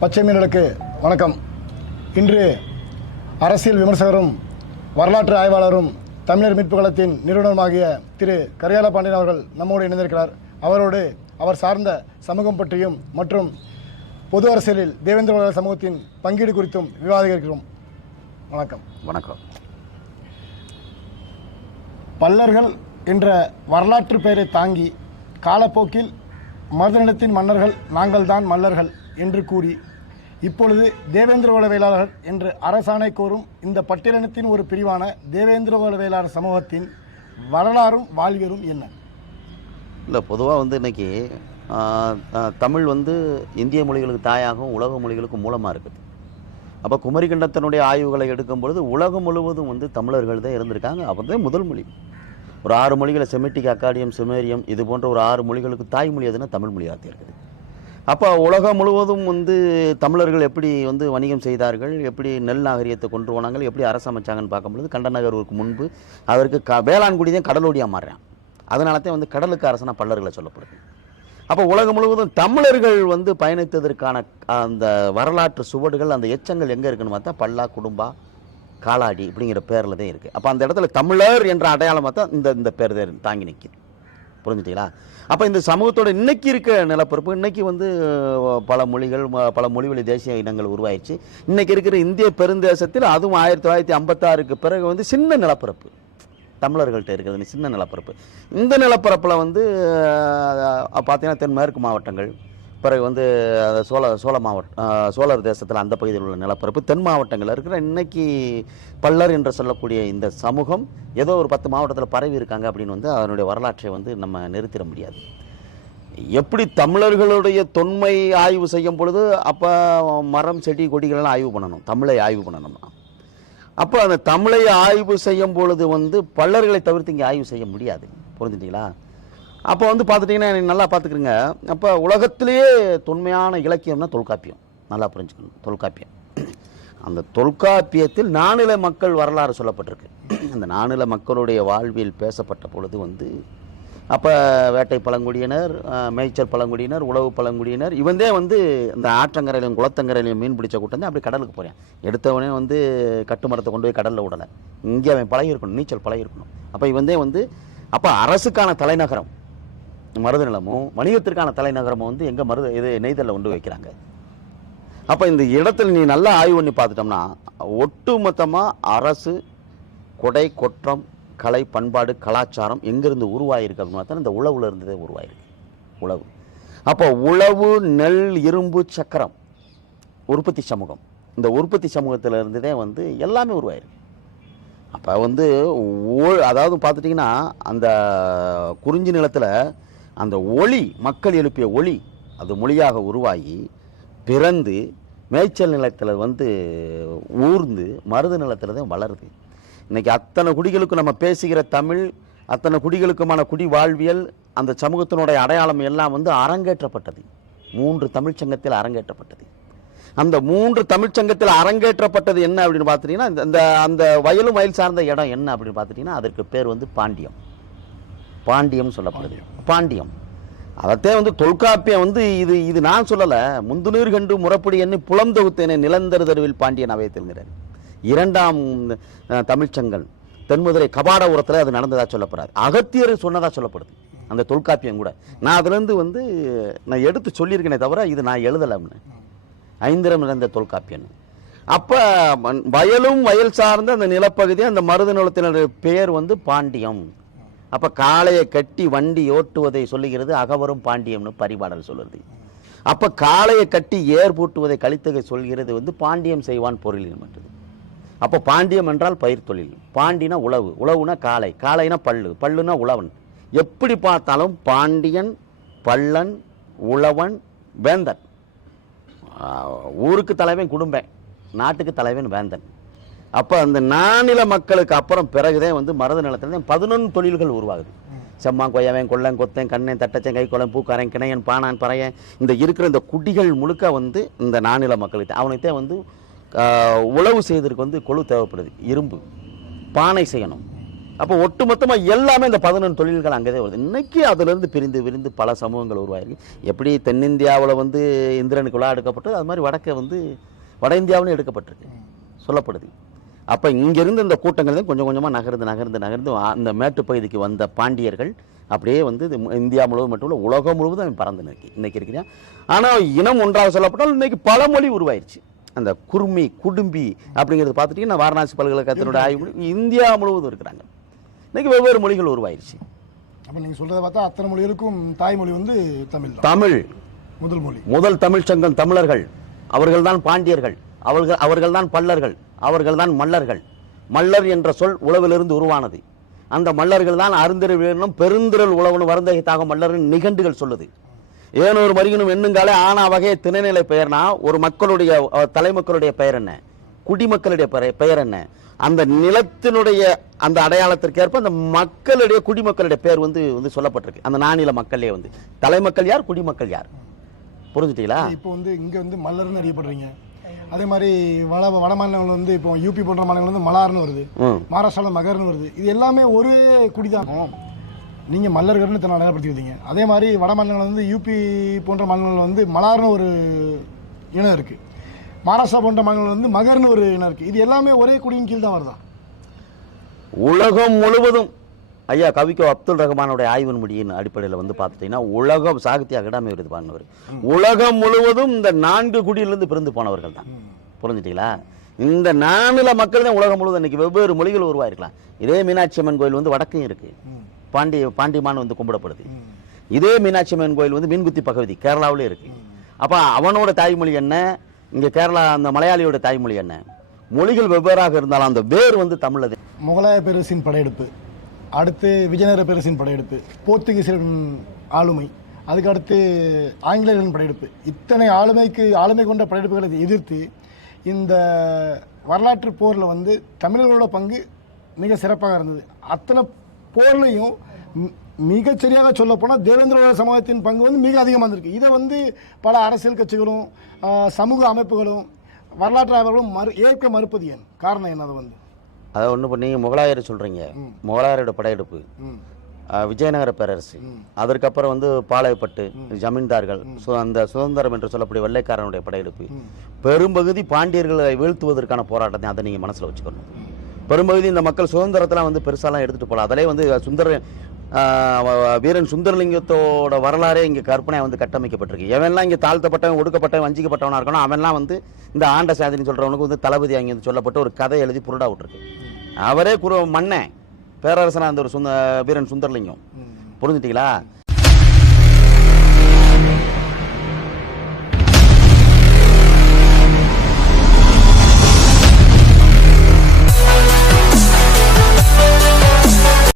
பச்சை மீனலுக்கு வணக்கம். இன்று அரசியல் விமர்சகரும் வரலாற்று ஆய்வாளரும் தமிழர் மீட்பு கழகத்தின் நிறுவனமாகிய திரு கரியால பாண்டியன் அவர்கள் நம்மோடு இணைந்திருக்கிறார். அவரோடு அவர் சார்ந்த சமூகம் பற்றியும் மற்றும் பொது அரசியலில் தேவேந்திர உலக சமூகத்தின் பங்கீடு குறித்தும் விவாதிக்க இருக்கிறோம் வணக்கம். வணக்கம். பல்லர்கள் என்ற வரலாற்று பெயரை தாங்கி காலப்போக்கில் மருதனிடத்தின் மன்னர்கள் நாங்கள்தான் மல்லர்கள் என்று கூறி இப்பொழுது தேவேந்திர வேளாளர் என்று அரசாணை கோரும் இந்த பட்டியலினத்தின் ஒரு பிரிவான தேவேந்திர வேளாளர் சமூகத்தின் வரலாறும் வாழ்வியலும் என்ன? இல்லை பொதுவாக வந்து இன்னைக்கு தமிழ் வந்து இந்திய மொழிகளுக்கு தாயாகவும் உலக மொழிகளுக்கு மூலமாக இருக்குது. அப்போ குமரிக்கண்டத்தினுடைய ஆய்வுகளை எடுக்கும் பொழுது உலகம் முழுவதும் வந்து தமிழர்கள் தான் இருந்திருக்காங்க. அப்போ தான் முதல் மொழி. ஒரு ஆறு மொழிகளை செமெட்டிக் அக்காடியம் செமேரியம் இது போன்ற ஒரு ஆறு மொழிகளுக்கு தாய்மொழி எதுனா தமிழ் மொழியாக இருக்குது. அப்போ உலகம் முழுவதும் வந்து தமிழர்கள் எப்படி வந்து வணிகம் செய்தார்கள்? எப்படி நெல் நாகரிகத்தை கொண்டு போனாங்க? எப்படி அரசு அமைச்சாங்கன்னு பார்க்கும்பொழுது கண்டநகருக்கு முன்பு அதற்கு க வேளாண்குடி தான் கடலோடியாக மாறுறான். அதனால தான் வந்து கடலுக்கு அரசனா பல்லர்களை சொல்லப்படுது. அப்போ உலகம் முழுவதும் தமிழர்கள் வந்து பயணித்ததற்கான அந்த வரலாற்று சுவடுகள் அந்த எச்சங்கள் எங்கே இருக்குன்னு பார்த்தா பல்லா குடும்பா காலாடி அப்படிங்கிற பேரில் தான் இருக்குது அப்போ அந்த இடத்துல தமிழர் என்ற அடையாளம் பார்த்தா இந்த இந்த பேர் தான் தாங்கி நிற்கிது புரிஞ்சுட்டீங்களா? அப்போ இந்த சமூகத்தோட இன்னைக்கு இருக்க நிலப்பரப்பு இன்னைக்கு வந்து பல மொழிகள் பல மொழிவழி தேசிய இனங்கள் உருவாயிடுச்சு இன்னைக்கு இருக்கிற இந்திய பெருந்தேசத்தில் அதுவும் ஆயிரத்தி தொள்ளாயிரத்தி ஐம்பத்தாறுக்கு பிறகு வந்து சின்ன நிலப்பரப்பு. தமிழர்கள்ட்ட இருக்கிறது சின்ன நிலப்பரப்பு. இந்த நிலப்பரப்பில் வந்து பார்த்தீங்கன்னா தென்மேற்கு மாவட்டங்கள் பிறகு வந்து அந்த சோழ சோழ மாவட்டம் சோழர் தேசத்தில் அந்த பகுதியில் உள்ள நிலப்பரப்பு தென் மாவட்டங்களில் இருக்கிற இன்னைக்கு பல்லர் என்று சொல்லக்கூடிய இந்த சமூகம் ஏதோ ஒரு பத்து மாவட்டத்தில் பரவி இருக்காங்க அப்படின்னு வந்து அதனுடைய வரலாற்றை வந்து நம்ம நிறுத்திட முடியாது. எப்படி தமிழர்களுடைய தொன்மை ஆய்வு செய்யும் பொழுது அப்போ மரம் செடி கொடிகளெல்லாம் ஆய்வு பண்ணணும் தமிழை ஆய்வு பண்ணணும்னா. அப்போ அந்த தமிழை ஆய்வு செய்யும் பொழுது வந்து பல்லர்களை தவிர்த்து இங்கே ஆய்வு செய்ய முடியாது. புரிஞ்சுட்டீங்களா? அப்போ வந்து பார்த்துட்டிங்கன்னா நீங்க நல்லா பார்த்துக்கிறங்க. அப்போ உலகத்திலேயே தொன்மையான இலக்கியம்னா தொல்காப்பியம். நல்லா புரிஞ்சுக்கணும். தொல்காப்பியம். அந்த தொல்காப்பியத்தில் நானில மக்கள் வரலாறு சொல்லப்பட்டிருக்கு. அந்த நானில மக்களுடைய வாழ்வில் பேசப்பட்ட பொழுது வந்து அப்போ வேட்டை பழங்குடியினர் மேய்ச்சல் பழங்குடியினர் உழவு பழங்குடியினர் இவந்தே வந்து இந்த ஆற்றங்கரையிலையும் குளத்தங்கரையிலையும் மீன் பிடிச்ச கூட்டம் தான் அப்படி கடலுக்கு போகிறேன் எடுத்தவனே வந்து கட்டுமரத்தை கொண்டு போய் கடலில் விடலை இங்கே அவன் பழகிருக்கணும் நீச்சல் பழகிருக்கணும் அப்போ இவந்தே வந்து அப்போ அரசுக்கான தலைநகரம். மருத நிலமும் வணிகத்திற்கான தலைநகரமும் வந்து எங்கே மருத இது நெய்தலில் கொண்டு வைக்கிறாங்க. அப்போ இந்த இடத்துல நீ நல்லா ஆய்வு பண்ணி பார்த்துட்டோம்னா ஒட்டுமொத்தமாக அரசு கொடை கொற்றம் கலை பண்பாடு கலாச்சாரம் எங்கேருந்து உருவாயிருக்கு அப்படின்னு பார்த்தா இந்த உழவுல இருந்ததே உருவாயிருக்கு. உழவு. அப்போ உழவு நெல் இரும்பு சக்கரம் உற்பத்தி சமூகம். இந்த உற்பத்தி சமூகத்தில் இருந்ததே வந்து எல்லாமே உருவாயிருக்கு. அப்போ வந்து ஓ- அதாவது பார்த்துட்டிங்கன்னா அந்த குறிஞ்சி நிலத்தில் அந்த ஒளி மக்கள் எழுப்பிய ஒளி அது மொழியாக உருவாகி பிறந்து மேய்ச்சல் நிலத்தில் வந்து ஊர்ந்து மருது நிலத்தில் தான் வளருது. இன்றைக்கி அத்தனை குடிகளுக்கும் நம்ம பேசுகிற தமிழ் அத்தனை குடிகளுக்குமான குடி வாழ்வியல் அந்த சமூகத்தினுடைய அடையாளம் எல்லாம் வந்து அரங்கேற்றப்பட்டது. மூன்று தமிழ்ச் சங்கத்தில் அரங்கேற்றப்பட்டது. அந்த மூன்று தமிழ்ச்சங்கத்தில் அரங்கேற்றப்பட்டது என்ன அப்படின்னு பார்த்துட்டிங்கன்னா இந்த- அந்த வயலும் வயல் சார்ந்த இடம் என்ன அப்படின்னு பார்த்துட்டிங்கன்னா அதற்கு பேர் வந்து பாண்டியம். பாண்டியம் சொல்லப்படுது. பாண்டியம். அதத்தே வந்து தொல்காப்பியம் வந்து இது இது நான் சொல்லலை. முந்துநீர் கண்டு முறப்படி எண்ணி புலந்தகுத்தேனே நிலந்தர் தருவில் பாண்டியன் அவையத்தில்கிறார் இரண்டாம் தமிழ்ச்சங்கள் தென்மதுரை கபாட உரத்தில் அது நடந்ததா சொல்லப்படாது அகத்தியர் சொன்னதாக சொல்லப்படுது. அந்த தொல்காப்பியம் கூட. நான் அதுலேருந்து வந்து நான் எடுத்து சொல்லியிருக்கேனே தவிர இது நான் எழுதலாம்னு. ஐந்திரம் நிறைந்த தொல்காப்பியன் அப்போ வயலும் வயல் சார்ந்த அந்த நிலப்பகுதி அந்த மருத நிலத்தினுடைய பெயர் வந்து பாண்டியம். அப்போ காளையை கட்டி வண்டி ஓட்டுவதை சொல்லுகிறது அகவரும் பாண்டியம்னு பரிபாடல் சொல்லுறது அப்போ காளையை கட்டி ஏர் பூட்டுவதை கழித்தகை சொல்கிறது வந்து பாண்டியம் செய்வான் பொருள் என்பது அப்போ பாண்டியம் என்றால் பயிர் தொழில். பாண்டினா உழவு. உழவுனா காளை. காளைனா பல்லு. பல்லுனா உழவன். எப்படி பார்த்தாலும் பாண்டியன் பள்ளன் உழவன் வேந்தன். ஊருக்கு தலைவன் குடும்பம் நாட்டுக்கு தலைவன் வேந்தன். அப்போ அந்த நானில மக்களுக்கு அப்புறம் பிறகுதான் வந்து மருத நிலத்தில் பதினொன்று தொழில்கள் உருவாகுது. செம்மான் கொய்யவேன் கொள்ளன் கொத்தன் கண்ணன் தட்டச்சன் கைக்குளம் பூக்காரன் கிணையன் பானான் பறையன் இந்த இருக்கிற இந்த குடிகள் முழுக்க வந்து இந்த நானில மக்களுக்கு அவனுக்கே வந்து உழவு செய்வதற்கு வந்து கொழு தேவைப்படுது. இரும்பு பானை செய்யணும். அப்போ ஒட்டுமொத்தமாக எல்லாமே இந்த பதினொன்று தொழில்கள் அங்கேயே வருது. இன்னைக்கு அதுலேருந்து பிரிந்து விரிந்து பல சமூகங்கள் உருவாயிருக்கு. எப்படி தென்னிந்தியாவில் வந்து இந்திரனுக்கு விழா எடுக்கப்பட்டது அது மாதிரி வடக்கே வந்து வட இந்தியாவிலும் எடுக்கப்பட்டிருக்கு. சொல்லப்படுது. அப்போ இங்கிருந்து இந்த கூட்டங்கள் தான் கொஞ்சம் கொஞ்சமாக நகர்ந்து நகர்ந்து நகர்ந்து அந்த மேட்டுப்பகுதிக்கு வந்த பாண்டியர்கள் அப்படியே வந்து இந்தியா முழுவதும் மட்டும் இல்லை உலகம் முழுவதும் அவன் பறந்து நிற்கு இன்னைக்கு இருக்கிறான் ஆனால் இனம் ஒன்றாக சொல்லப்பட்டால் இன்னைக்கு பல மொழி உருவாயிருச்சு. அந்த குர்மி குடும்பி அப்படிங்கிறது பார்த்துட்டீங்கன்னா வாரணாசி பல்கலைக்கழகத்தினுடைய ஆய்வு இந்தியா முழுவதும் இருக்கிறாங்க. இன்னைக்கு வெவ்வேறு மொழிகள் உருவாயிருச்சு. அப்போ நீங்கள் சொல்கிறத பார்த்தா அத்தனை மொழிகளுக்கும் தாய்மொழி வந்து தமிழ் தமிழ். முதல் மொழி. முதல் தமிழ்ச் சங்கம் தமிழர்கள். அவர்கள்தான் பாண்டியர்கள். அவர்கள் அவர்கள்தான் பல்லர்கள் அவர்கள்தான் மல்லர்கள். மல்லர் என்ற சொல் உழவிலிருந்து உருவானது. அந்த மல்லர்கள் தான் அருந்திரனும் பெருந்திரல் உழவனும் வருந்தகைத்தாக மல்லரின் நிகண்டுகள் சொல்லுது. ஏனொரு மருகினும் எண்ணுங்காலே ஆனா வகை திணைநிலை பெயர்னா ஒரு மக்களுடைய தலைமக்களுடைய பெயர் என்ன? குடிமக்களுடைய பெயர் பெயர் என்ன? அந்த நிலத்தினுடைய அந்த அடையாளத்திற்கேற்ப அந்த மக்களுடைய குடிமக்களுடைய பெயர் வந்து வந்து சொல்லப்பட்டிருக்கு. அந்த நானில மக்களே வந்து. தலைமக்கள் யார் குடிமக்கள் யார்? புரிஞ்சுட்டீங்களா? இப்போ வந்து இங்க வந்து மல்லர்னு அறியப்படுறீங்க. அதே மாதிரி வட வட மாநிலங்கள் வந்து இப்போ யூபி போன்ற மாநிலங்கள் வந்து மலார்னு வருது. மகாராஷ்டிராவில் மகர்னு வருது. இது எல்லாமே ஒரே குடிதான். நீங்கள் மல்லர்கள்னு தன்னை அடையாளப்படுத்திக்கிட்டீங்க அதே மாதிரி வட மாநிலங்கள் வந்து யூபி போன்ற மாநிலங்கள் வந்து மலார்னு ஒரு இனம் இருக்குது மகாராஷ்டிரா போன்ற மாநிலங்கள் வந்து மகர்னு ஒரு இனம் இருக்குது இது எல்லாமே ஒரே குடியின் கீழ் தான் வருதா? உலகம் முழுவதும் ஐயா கவிக்கோ அப்துல் ரஹ்மானுடைய ஆய்வின் முடியின் அடிப்படையில் வந்து பார்த்துட்டீங்கன்னா உலகம் சாகித்ய அகாடமி விருது பாடினவர். உலகம் முழுவதும் இந்த நான்கு குடியிலிருந்து பிறந்து போனவர்கள் தான். புரிஞ்சுட்டீங்களா? இந்த நானில மக்கள் தான் உலகம் முழுவதும் இன்னைக்கு வெவ்வேறு மொழிகள் உருவாயிருக்கலாம். இதே மீனாட்சி அம்மன் கோயில் வந்து வடக்கும் இருக்கு. பாண்டி பாண்டிமான் வந்து கும்பிடப்படுது. இதே மீனாட்சி அம்மன் கோயில் வந்து மீன்குத்தி பகுதி கேரளாவிலே இருக்கு. அப்ப அவனோட தாய்மொழி என்ன? இங்க கேரளா அந்த மலையாளியோட தாய்மொழி என்ன? மொழிகள் வெவ்வேறாக இருந்தாலும் அந்த வேர் வந்து தமிழது முகலாய பேரரசின் படையெடுப்பு. அடுத்து விஜயநகர பேரரசின் படையெடுப்பு போர்த்துகீசியரின் ஆளுமை அதுக்கு அடுத்து ஆங்கிலேயர்களின் படையெடுப்பு. இத்தனை ஆளுமைக்கு ஆளுமை கொண்ட படையெடுப்புகளை எதிர்த்து இந்த வரலாற்று போரில் வந்து தமிழர்களோட பங்கு மிக சிறப்பாக இருந்தது. அத்தனை போர்லையும் மி- மிகச் சொல்லப்போனால் தேவேந்திரோட சமூகத்தின் பங்கு வந்து மிக அதிகமாக இருந்திருக்கு. இதை வந்து பல அரசியல் கட்சிகளும் சமூக அமைப்புகளும் வரலாற்று ஆய்வர்களும் மறு ஏற்க மறுப்பது ஏன்? காரணம் என்னது வந்து? அதை ஒன்று பண்ணி முகலாயர் சொல்றீங்க. முகலாயரோட படையெடுப்பு. விஜயநகர பேரரசு. அதற்கப்புறம் வந்து பாளையப்பட்டு ஜமீன்தார்கள். அந்த சுதந்திரம் என்று சொல்லக்கூடிய வெள்ளைக்காரனுடைய படையெடுப்பு. பெரும்பகுதி பாண்டியர்களை வீழ்த்துவதற்கான போராட்டத்தை அதை நீங்கள் மனசில் வச்சுக்கணும். பெரும்பகுதி இந்த மக்கள் சுதந்திரத்தெல்லாம் வந்து பெருசாலாம் எடுத்துகிட்டு போகலாம் அதிலே வந்து சுந்தர வீரன் சுந்தரலிங்கத்தோட வரலாறே இங்கே கற்பனை வந்து கட்டமைக்கப்பட்டிருக்கு. எவன்லாம் இங்கே தாழ்த்தப்பட்டவன் ஒடுக்கப்பட்டவன் வஞ்சிக்கப்பட்டவனா இருக்கணும் அவன்லாம் வந்து இந்த ஆண்ட சாதின்னு சொல்கிறவனுக்கு வந்து தளபதி அங்கே வந்து சொல்லப்பட்ட ஒரு கதை எழுதி புருடா விட்டுருக்கு. அவரே குரு மன்னன் பேரரசனா அந்த ஒரு சுந்த வீரன் சுந்தரலிங்கம். புரிஞ்சுட்டீங்களா?